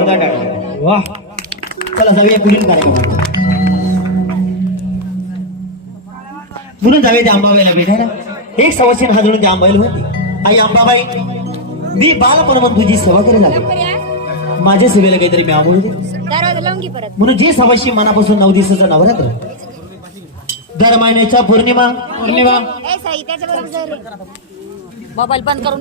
जोरदार टाळ्या. वाह. चला जाऊया पुढील कार्यक्रमात. म्हणून जाऊया त्या अंबाबाईला भेटायला. एक सवाशीन हाजरून त्या अंबाबाईला होती. आई अंबाबाई, मी बालपण म्हणून तुझी सेवा करेल आले. माझ्या सेवेला काहीतरी मी आवडू दे. दरवाजा लावून घे परत. म्हणून जे सवाशी मनापासून 9 दिवसाचा नवरात्र, दर महिन्याच्या पौर्णिमा ए साई त्याच्या बरोबर मोबाईल बंद करून